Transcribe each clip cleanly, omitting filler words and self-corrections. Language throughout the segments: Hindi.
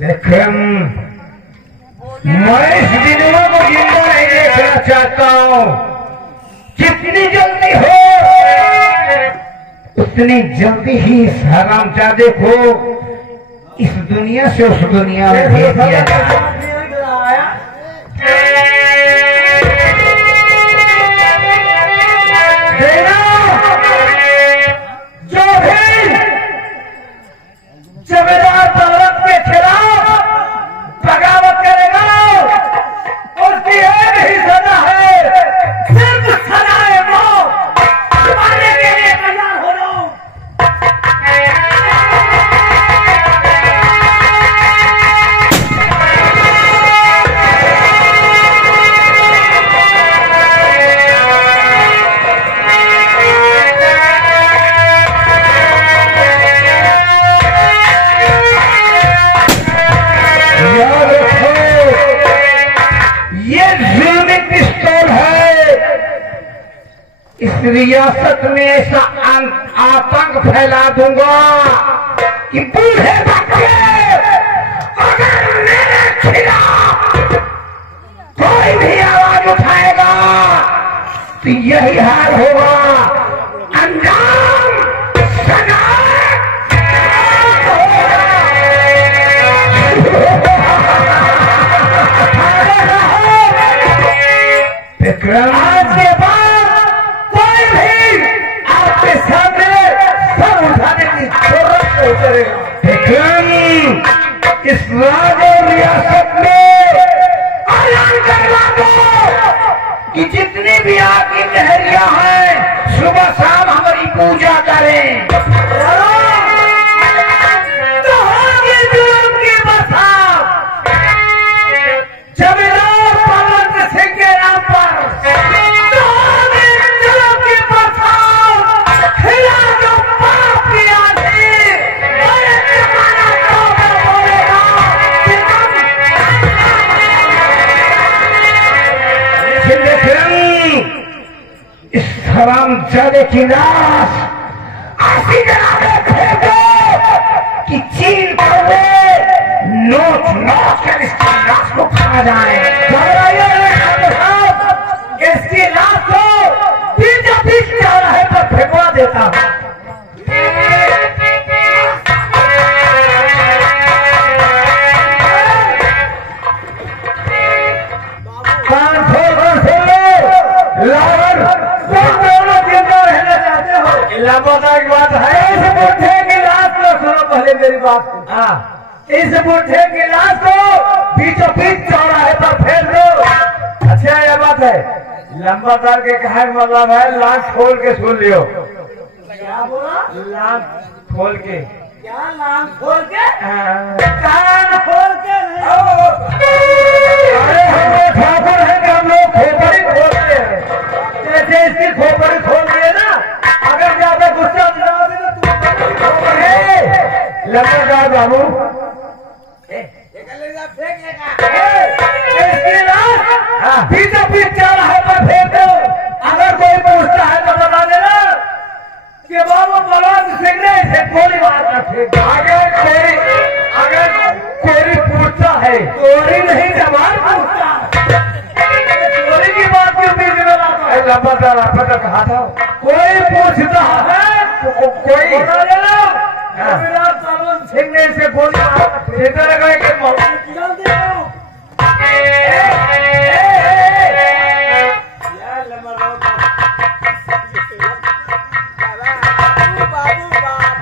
विक्रम, मैं इस दिनों को जिंदा नहीं देखना चाहता हूँ। जितनी जल्दी हो उतनी जल्दी ही इस हरामजादे को इस दुनिया से उस दुनिया में भेज दिया जाए। जो भी जमींदार पर्वत के खिलाफ बगावत करेगा उसकी एक ही सजा है, सिर्फ सजाए मौत। मारने के लिए तैयार हो जाओ। इस रियासत में ऐसा आतंक फैला दूंगा कि बूढ़े बच्चे अगर मेरे खिलाफ कोई भी आवाज उठाएगा तो यही हाल होगा। अंजाम सजा विक्रम, आज के बाद आपके सामने सर उठाने की जरूरत नहीं करेगा। विक्रम, इस राज और रियासत में ऐलान करवा दो कि जितनी भी आपकी लहरियां हैं सुबह शाम हमारी पूजा करें। तो होगी जुल्म की बरसात जमींदार पर्वत सिंह के नाम पर। इस हरामजादे की लाश ऐसी जगह में फेंको कि चीन कौवे नोच नोच कर इसकी लाश को खा जाए। इसकी लाश को बीचों बीच चौराहे पर फेंकवा देता हूँ। लंबा की बात है। इस बुढ़े की लाश को सुनो पहले मेरी बात। हाँ, इस बुढ़े की लाश को बीचों बीच चौराहे पर फेंक दो। अच्छा यह बात है। लंबादार के कहा मतलब है लाश खोल के सुन लियो। क्या बोला? लाश खोल के। क्या लाश खोल के? कान खोल के। अरे हम ठाकुर है कि हम लोग खोपड़ी खोलते हैं। जैसे इसकी खोपड़ी खोल दिए ना, अगर ज्यादा गुस्सा दिलाओगे तो लंबादार बाबू इसकी लाश बीचों बीच चौराहे पर फेंक दो। अगर कोई पूछता है तो बता देना कि बाबू बलवंत सिंह ने इसे गोली मार कर फेंका। अगर कोई पूछता है, चोरी नहीं जवान पूछता, चोरी की बात क्यों बीच में लाता है? लंबादार आपने तो कहा था कोई पूछता है तो कोई बता देना बलवंत सिंह ने इसे गोली मार कर फेंका। लगा कि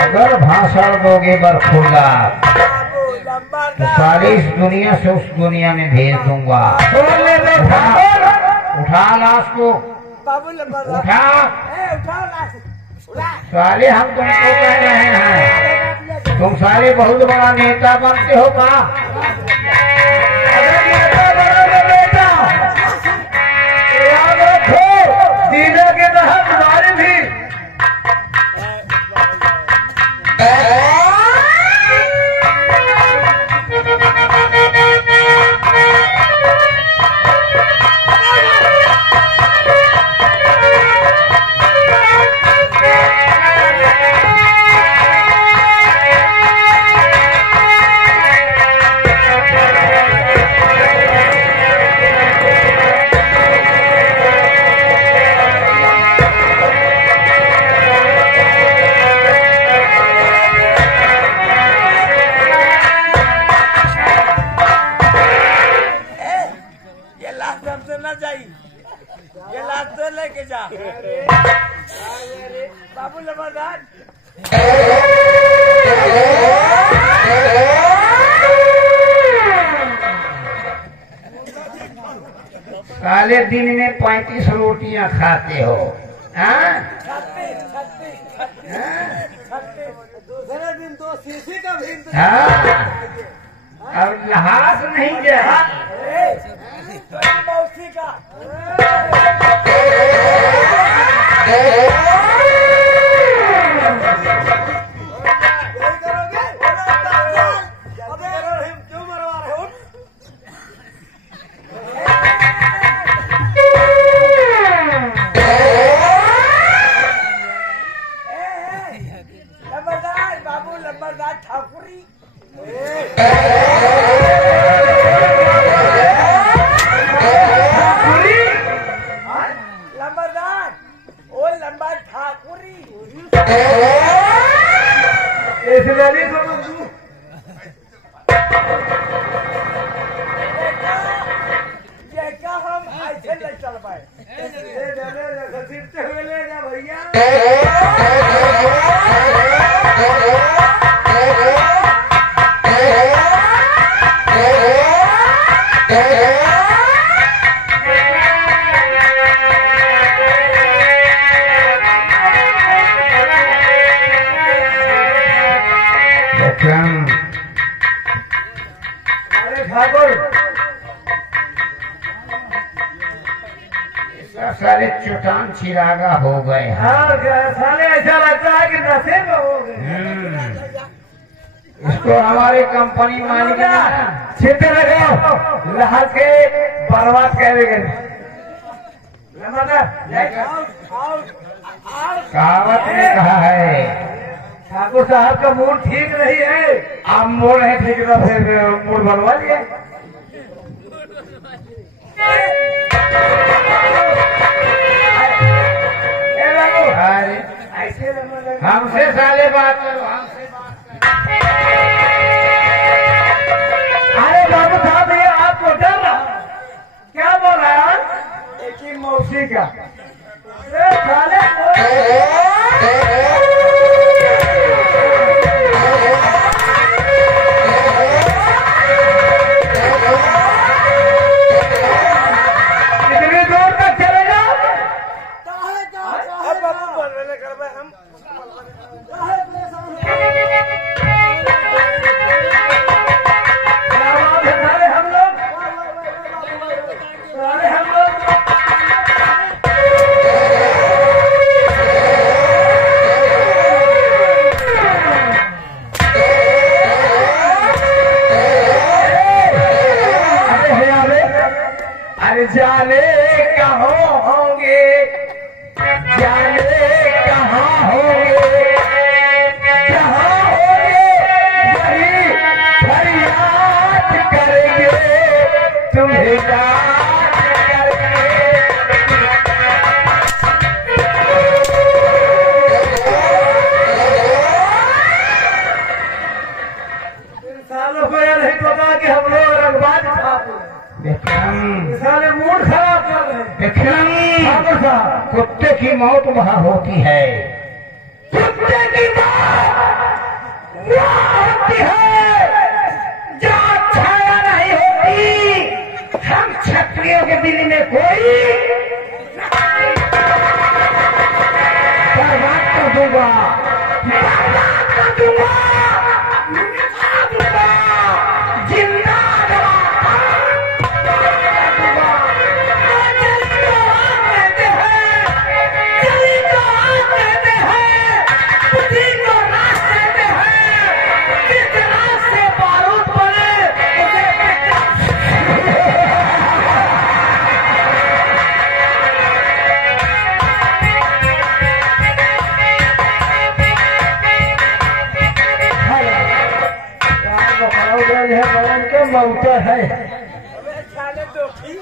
अगर भाषण दोगे बरखुल्ला तो सारी इस दुनिया से उस दुनिया में भेज दूंगा। उठा लाश को, उठा। साले हम तुमको कह रहे हैं, तुम सारे बहुत बड़ा नेता बनते हो का? याद रखो दीने के तहत हमारे भी बाबू लंबरदार। साले दिन में 35 रोटियां खाते हो, हाँ? दूसरे दिन तो सीसी का भी हाँ, और लहास नहीं जा मौसी का क्यों मरवा रहे हो? लंबरदार बाबू लंबरदार ठाकुरी लंबरदार ओ लंबा ठाकुरी इसलिए समझू ये क्या हम ऐसे नहीं चल पाए भैया ठाकुर सारे चुटान चिरागा हो गए। हाँ साले ऐसा लगता है कि नशे में हो गए। इसको हमारी कंपनी मालिक क्षेत्र लगाओ लहाज के बर्बाद करेंगे। कहावत ने कहा है ठाकुर साहब का मूड ठीक नहीं है, आप मूड है ठीक है फिर मूड बनवा लिए। हमसे साले बात करो, हमसे बात करो। अरे बाबू साहब ये आपको डर रहा क्या बोल रहा है? एक ही मौसी का साले कितनी दूर तक चलेगा? अब बाबू बोल रहे कर रहे हम सारे हम लोग अरे जाने कहाँ होंगे, जाने कहाँ होंगे, जहाँ होंगे वही फरियाद करेंगे, तुम्हें याद करेंगे। इंसानों को यह नहीं पता कि हम लोग रंगबाज ठाकुर सारे मूड खराब कर रहे हैं। कुत्ते की मौत वहाँ होती है, कुत्ते की मौत वहाँ होती है जहाँ छाया नहीं होती। हम क्षत्रियों के दिल में कोई बर्बाद कर दूंगा, बर्बाद कर दूंगा, मिटा दूंगा, जिंदा है, मौत है। साले दोखी